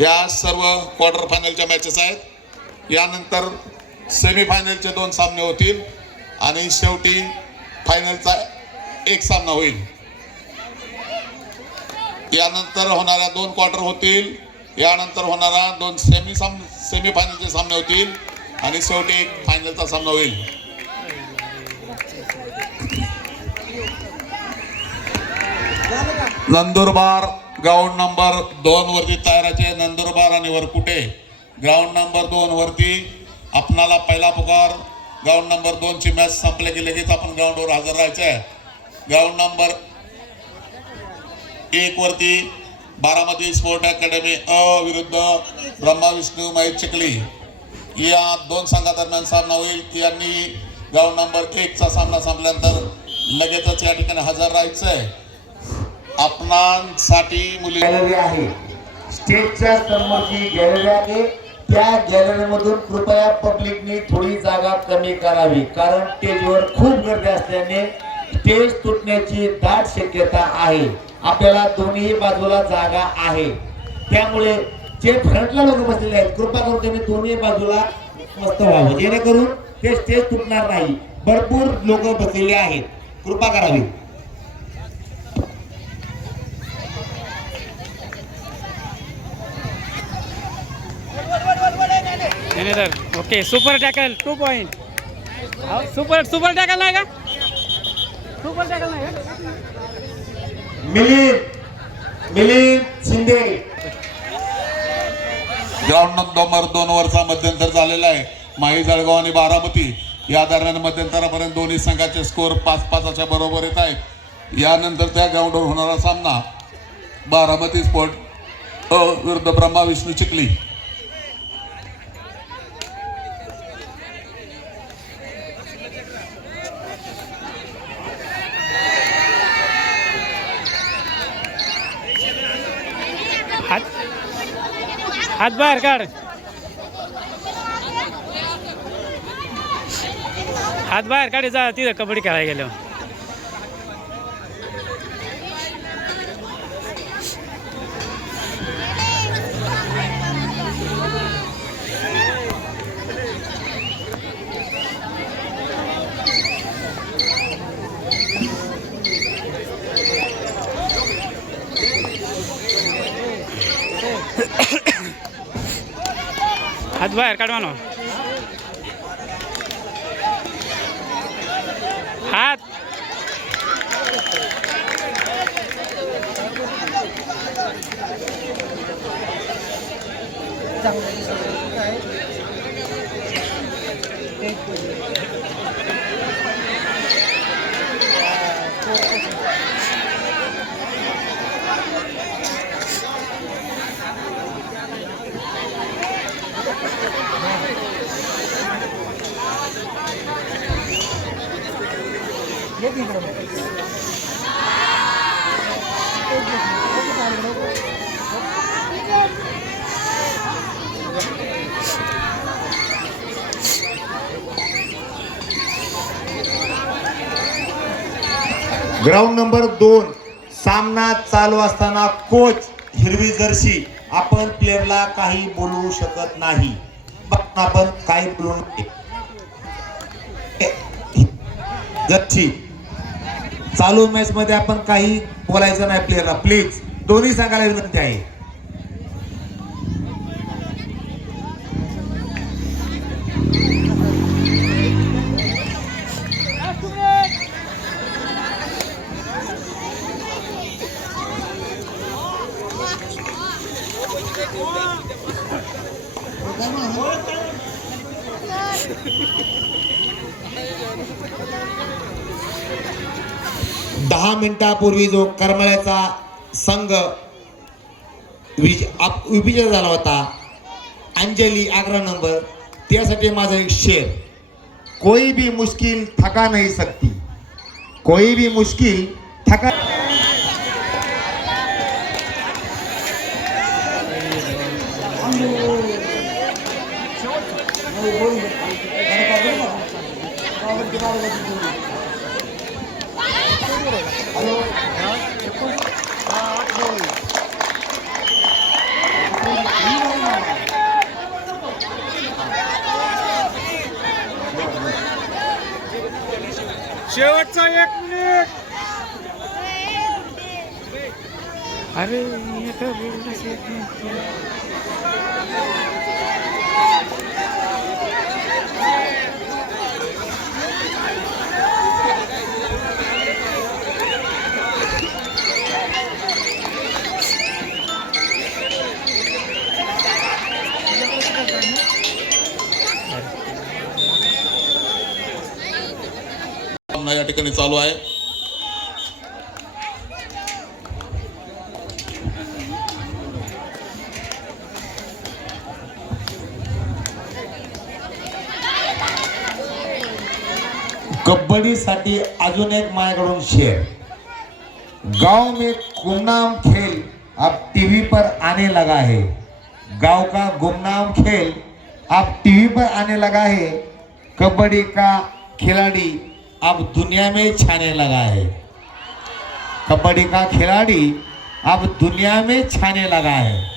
या सर्व quarter फायनलच्या matches आहेत। यानंतर सेमीफायनलचे 2 सामने होतील आणि शेवटी फायनलचा एक सामना होईल। यानंतर होणाऱ्या 2 क्वार्टर होतील, यानंतर होणारा 2 सेमीफायनलचे सामने होतील आणि शेवटी एक फायनलचा सामना होईल। नंदुरबार ग्राउंड नंबर 2 वरती तयाराचे नंदुरबार आणि वरकुटे ग्राउंड नंबर 2 वरती आपणाला पहिला पुकार। ग्राउंड नंबर 2 ची मॅच संपले की लगेच आपण ग्राउंडवर हजर राहायचं आहे। ग्राउंड नंबर 1 वरती बारामती स्पोर्ट अकॅडमी अ विरुद्ध ब्रह्मा विष्णू महेश चिखली या 2 संघादरम्यान सामना होईल। यांनी ग्राउंड नंबर 1 चा सामना संपल्यानंतर लगेचच या ठिकाणी हजर राहायचं आहे। आपणांसाठी मुली गॅलरी आहे, स्टेजच्या समोरची गॅलरी आहे। त्या गॅलरीमधून कृपया पब्लिकने थोडी जागा कमी करावी, कारण स्टेजवर खूप गर्दी असल्याने स्टेज तुटण्याची दाट शक्यता आहे। आपल्याला दोन्ही बाजूला जागा आहे, त्यामुळे जे फ्रंटला लोक बसलेले आहेत कृपा करून त्यांनी दोन्ही बाजूला मस्त व्हावं, जेणेकरून ते स्टेज तुटणार नाही। भरपूर लोक बसलेले आहेत, कृपा करावी। Okay, super tackle 2 point. Super tackle नाही का? सुपर टॅकल नाही का? मिलिंद शिंदे। ग्राउंड नंबर 2 वरचा मध्यंतर झालेला आहे। माई जळगाव आणि बारामती या दरम्यान मध्यंतरापर्यंत दोन्ही संघाचे स्कोर 5-5 अशा बरोबर येत आहेत। यानंतर त्या ग्राउंडवर होणारा सामना बारामती स्पोर्ट अ विरुद्ध ब्रह्मा विष्णू चिखली। हात बाहेर काढ, हात बाहेर काढ, जा तिथं कबड्डी खेळायला गेलो। हात बाहेर काढवा ना, हात ग्राउंड नंबर 2 सामना चालू असताना कोच हिरवी जर्सी, आपण प्लेयरला काही बोलू शकत नाही, आपण काही बोलू नये। जर्सी चालू मॅच मध्ये आपण काही बोलायचं नाही प्लेयरला, प्लीज। दोन्ही संघाला विनंती आहे। दहा मिनिटापूर्वी जो करमाळ्याचा संघ विजय झाला होता, अंजली 11 नंबर, त्यासाठी माझा एक शेर, कोई भी मुश्किल थका नहीं सकती, कोई भी मुश्किल थका। शेवटचा 1 मिनिट. अरे एका बोलण्यास 1 मिनिट. सामना या ठिकाणी चालू आहे. कबड्डीसाठी अजून एक माझ्याकडून शेअर. गांव में गुमनाम खेल अब टीवी पर आने लगा है. गांव का गुमनाम खेल अब टीवी पर आने लगा है. कबड्डी का खिलाड़ी अब दुनिया में छाने लगा है. कबड्डी का खिलाड़ी अब दुनिया में छाने लगा है.